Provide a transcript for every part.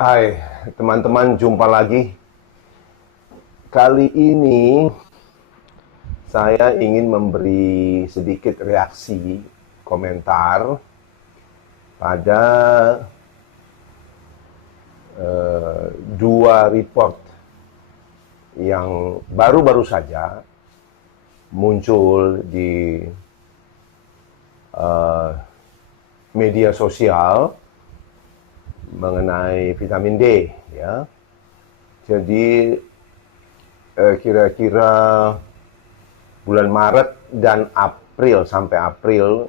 Hai, teman-teman, jumpa lagi. Kali ini saya ingin memberi sedikit reaksi, komentar pada dua report yang baru-baru saja muncul di media sosial mengenai vitamin D, ya. Jadi kira-kira bulan Maret dan April sampai April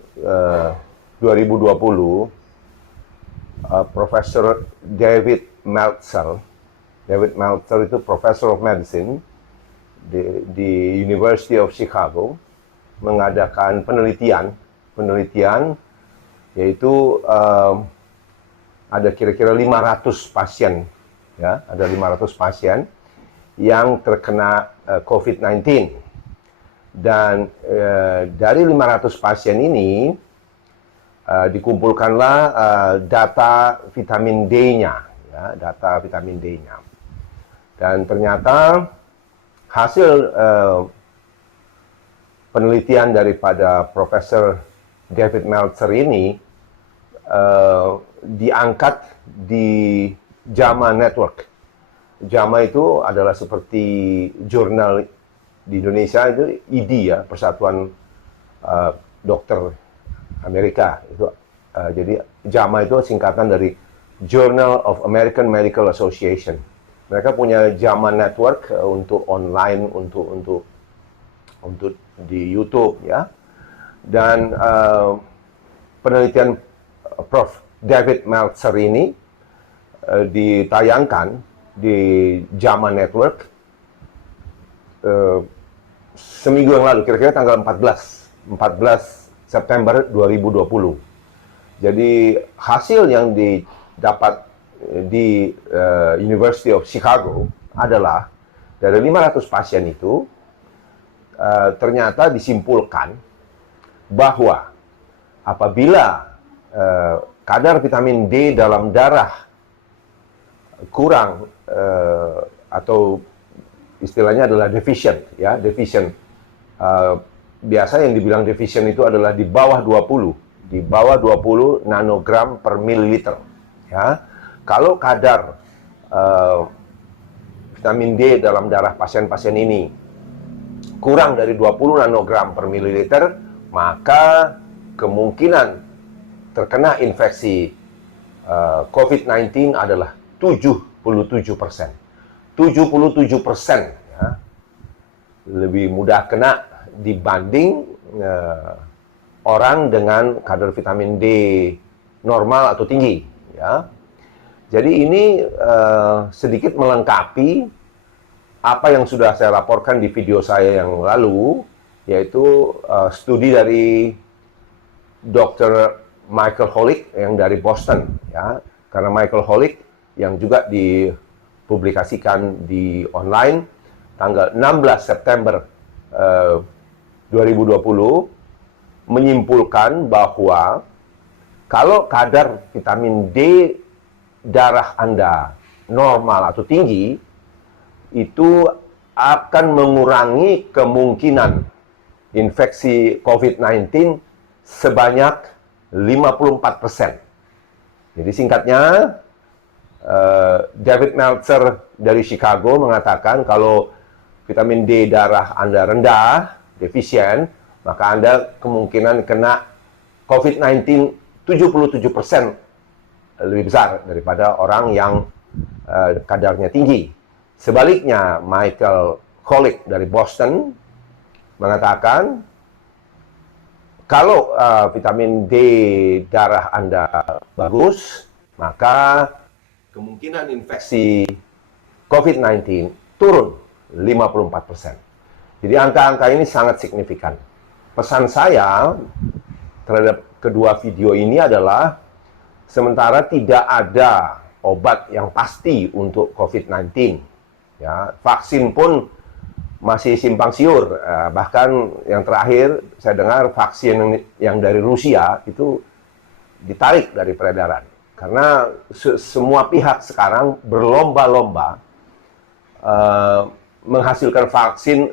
2020, Profesor David Meltzer. David Meltzer itu Professor of Medicine di University of Chicago mengadakan penelitian yaitu ada kira-kira 500 pasien, ya, ada 500 pasien yang terkena COVID-19. Dan dari 500 pasien ini dikumpulkanlah data vitamin D-nya, ya, data vitamin D-nya. Dan ternyata hasil penelitian daripada Profesor David Meltzer ini diangkat di JAMA Network. JAMA itu adalah seperti jurnal di Indonesia itu ID, ya, Persatuan Dokter Amerika. Itu jadi JAMA itu singkatan dari Journal of American Medical Association. Mereka punya JAMA Network untuk online, untuk di YouTube, ya. Dan penelitian Prof. David Meltzer ini ditayangkan di JAMA Network seminggu yang lalu, kira-kira tanggal 14 September 2020. Jadi hasil yang didapat di University of Chicago adalah dari 500 pasien itu ternyata disimpulkan bahwa apabila kadar vitamin D dalam darah kurang atau istilahnya adalah deficient, ya, deficient. Biasa yang dibilang deficient itu adalah di bawah 20 nanogram per mililiter, ya. Kalau kadar vitamin D dalam darah pasien-pasien ini kurang dari 20 nanogram per mililiter, maka kemungkinan terkena infeksi COVID-19 adalah 77%. 77%, ya, lebih mudah kena dibanding orang dengan kadar vitamin D normal atau tinggi, ya. Jadi ini sedikit melengkapi apa yang sudah saya laporkan di video saya yang lalu, yaitu studi dari Dr. Michael Holick yang dari Boston, ya. Karena Michael Holick yang juga dipublikasikan di online tanggal 16 September 2020 menyimpulkan bahwa kalau kadar vitamin D darah Anda normal atau tinggi, itu akan mengurangi kemungkinan infeksi COVID-19 sebanyak 54%. Jadi singkatnya, David Meltzer dari Chicago mengatakan kalau vitamin D darah Anda rendah, defisien, maka Anda kemungkinan kena COVID-19 77% lebih besar daripada orang yang kadarnya tinggi. Sebaliknya, Michael Holick dari Boston mengatakan kalau vitamin D darah Anda bagus, maka kemungkinan infeksi COVID-19 turun 54%. Jadi angka-angka ini sangat signifikan. Pesan saya terhadap kedua video ini adalah, sementara tidak ada obat yang pasti untuk COVID-19, ya, vaksin pun masih simpang siur. Bahkan yang terakhir saya dengar vaksin yang dari Rusia itu ditarik dari peredaran Karena semua pihak sekarang berlomba-lomba menghasilkan vaksin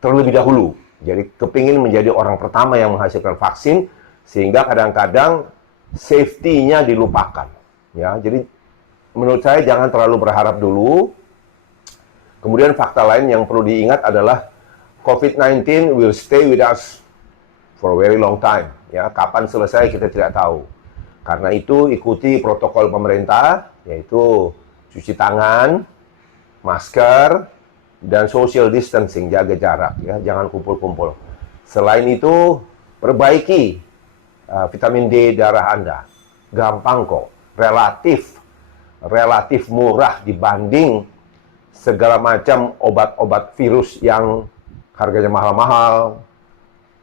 terlebih dahulu. Jadi kepingin menjadi orang pertama yang menghasilkan vaksin, sehingga kadang-kadang safety-nya dilupakan. Ya, jadi menurut saya jangan terlalu berharap dulu. Kemudian fakta lain yang perlu diingat adalah COVID-19 will stay with us for a very long time. Ya, kapan selesai kita tidak tahu. Karena itu ikuti protokol pemerintah, yaitu cuci tangan, masker, dan social distancing, jaga jarak, ya, jangan kumpul-kumpul. Selain itu, perbaiki vitamin D darah Anda. Gampang kok, relatif murah dibanding segala macam obat-obat virus yang harganya mahal-mahal,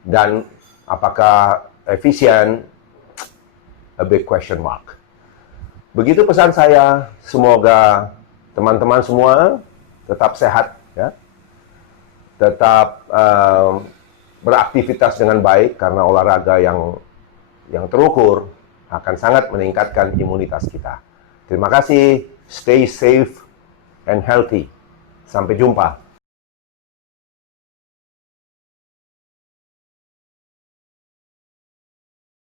dan apakah efisien, a big question mark. Begitu pesan saya, semoga teman-teman semua tetap sehat, ya, tetap beraktivitas dengan baik, karena olahraga yang terukur akan sangat meningkatkan imunitas kita. Terima kasih, stay safe and healthy. Sampai jumpa.